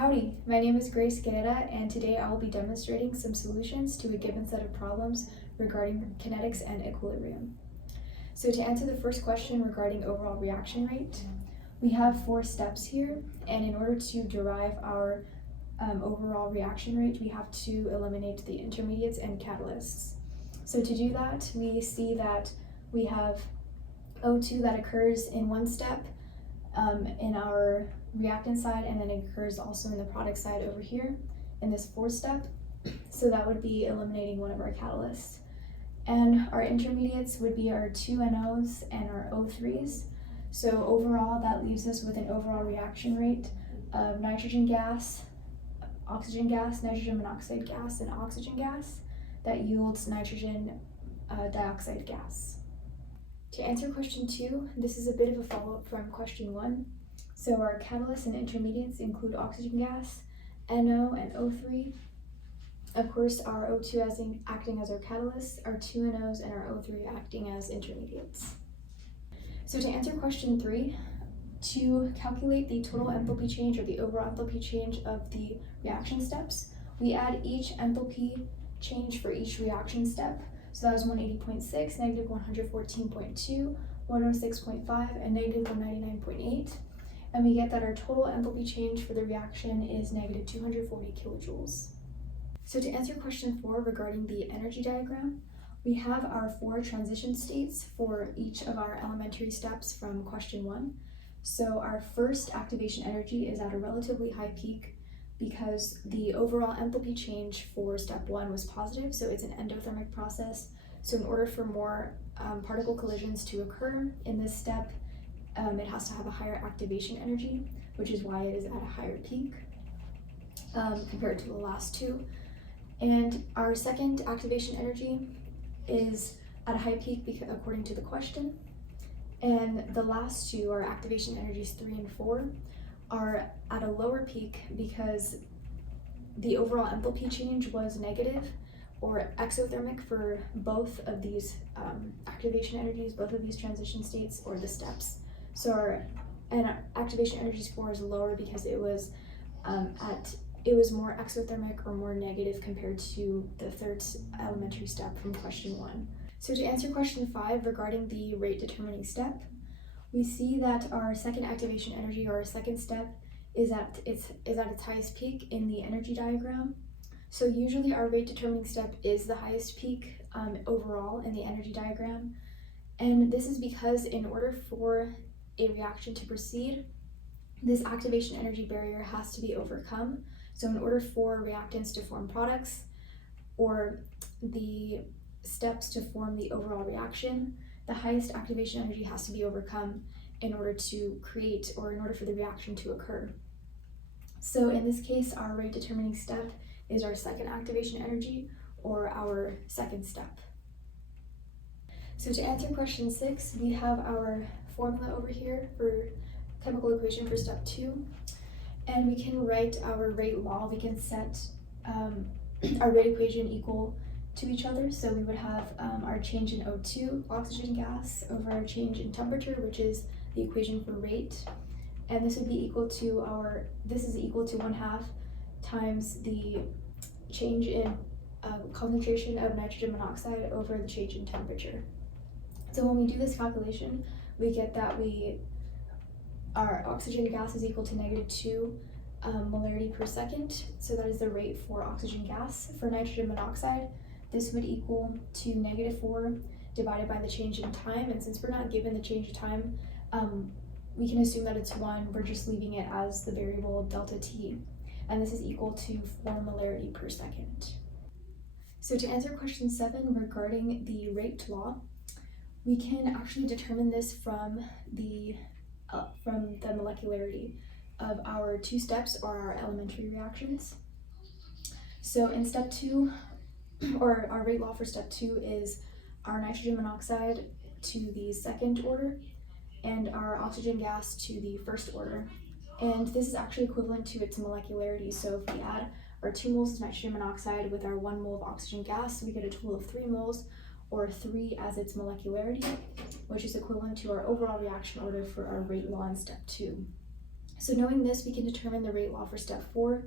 Howdy, my name is Grace Guerra, and today I will be demonstrating some solutions to a given set of problems regarding kinetics and equilibrium. So to answer the first question regarding overall reaction rate, we have 4 steps here, and in order to derive our overall reaction rate, we have to eliminate the intermediates and catalysts. So to do that, we see that we have O2 that occurs in one step in our reactant side, and then it occurs also in the product side over here in this 4th step. So that would be eliminating one of our catalysts. And our intermediates would be our 2NOs and our O3s. So overall, that leaves us with an overall reaction rate of nitrogen gas, oxygen gas, nitrogen monoxide gas, and oxygen gas that yields nitrogen dioxide gas. To answer question 2, this is a bit of a follow-up from question 1. So our catalysts and intermediates include oxygen gas, NO, and O3. Of course, our O2 acting as our catalysts, our 2NOs, and our O3 acting as intermediates. So to answer question 3, to calculate the total enthalpy change or the overall enthalpy change of the reaction steps, we add each enthalpy change for each reaction step. So that was 180.6, negative 114.2, 106.5, and negative 199.8. And we get that our total enthalpy change for the reaction is negative 240 kilojoules. So to answer question 4 regarding the energy diagram, we have our 4 transition states for each of our elementary steps from question 1. So our first activation energy is at a relatively high peak because the overall enthalpy change for step 1 was positive, so it's an endothermic process. So in order for more particle collisions to occur in this step, it has to have a higher activation energy, which is why it is at a higher peak compared to the last 2. And our second activation energy is at a high peak according to the question. And the last 2, our activation energies 3 and 4, are at a lower peak because the overall enthalpy change was negative or exothermic for both of these activation energies, both of these transition states or the steps. So our activation energy score is lower because it was more exothermic or more negative compared to the 3rd elementary step from question 1. So to answer question 5 regarding the rate determining step, we see that our second activation energy, or our second step, is at its highest peak in the energy diagram. So usually our rate determining step is the highest peak overall in the energy diagram. And this is because in order for a reaction to proceed, this activation energy barrier has to be overcome. So in order for reactants to form products or the steps to form the overall reaction, the highest activation energy has to be overcome in order to create, or in order for the reaction to occur. So in this case, our rate determining step is our second activation energy, or our second step. So to answer question 6, we have our formula over here for chemical equation for step 2, and we can write our rate law. We can set our rate equation equal to each other. So we would have our change in O2, oxygen gas, over our change in temperature, which is the equation for rate. And this would be equal to this is equal to 1/2 times the change in concentration of nitrogen monoxide over the change in temperature. So when we do this calculation, we get that our oxygen gas is equal to negative 2 molarity per second. So that is the rate for oxygen gas. For nitrogen monoxide, this would equal to negative 4 divided by the change in time. And since we're not given the change in time, we can assume that it's 1. We're just leaving it as the variable delta T. And this is equal to 4 molarity per second. So to answer question 7 regarding the rate law, we can actually determine this from the molecularity of our 2 steps, or our elementary reactions. So in step 2, or our rate law for step 2 is our nitrogen monoxide to the 2nd order and our oxygen gas to the 1st order. And this is actually equivalent to its molecularity. So if we add our 2 moles of nitrogen monoxide with our 1 mole of oxygen gas, we get a total of 3 moles, or 3 as its molecularity, which is equivalent to our overall reaction order for our rate law in step 2. So knowing this, we can determine the rate law for step 4.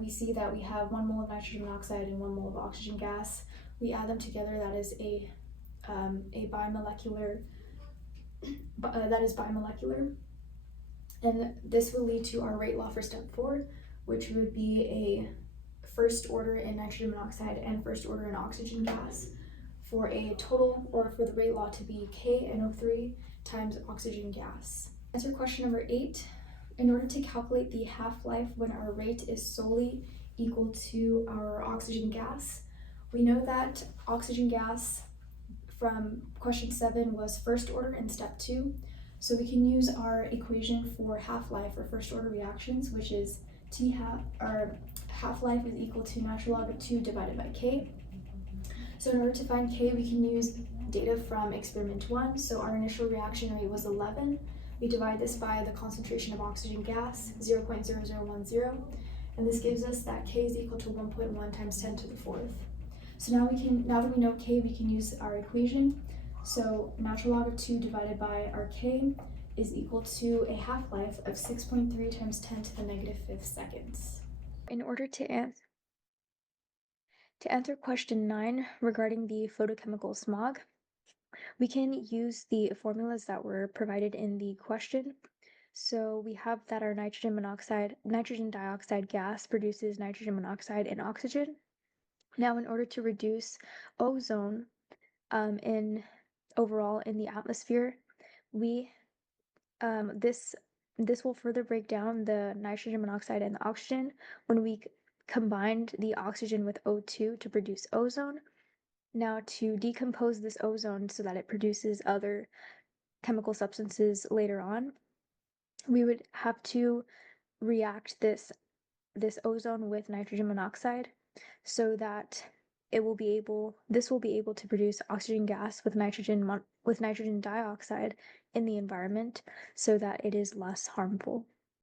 We see that we have 1 mole of nitrogen monoxide and 1 mole of oxygen gas. We add them together, that is bimolecular, and this will lead to our rate law for step 4, which would be a first order in nitrogen monoxide and first order in oxygen gas for a total, or for the rate law to be KNO3 times oxygen gas. Answer question number 8. In order to calculate the half-life when our rate is solely equal to our oxygen gas, we know that oxygen gas from question 7 was first order in step 2, so we can use our equation for half-life or first order reactions, which is half-life is equal to natural log of 2 divided by K. So in order to find K, we can use data from experiment 1. So our initial reaction rate was 11. We divide this by the concentration of oxygen gas, 0.0010, and this gives us that K is equal to 1.1 times 10 to the 4th. So now that we know K, we can use our equation. So natural log of 2 divided by our K is equal to a half-life of 6.3 times 10 to the negative 5th seconds. In order to answer question 9 regarding the photochemical smog, we can use the formulas that were provided in the question. So we have that our nitrogen dioxide gas produces nitrogen monoxide and oxygen. Now, in order to reduce ozone overall in the atmosphere, this will further break down the nitrogen monoxide and the oxygen when we combined the oxygen with O2 to produce ozone. Now, to decompose this ozone so that it produces other chemical substances later on, we would have to react this ozone with nitrogen monoxide so that this will be able to produce oxygen gas with nitrogen dioxide in the environment so that it is less harmful.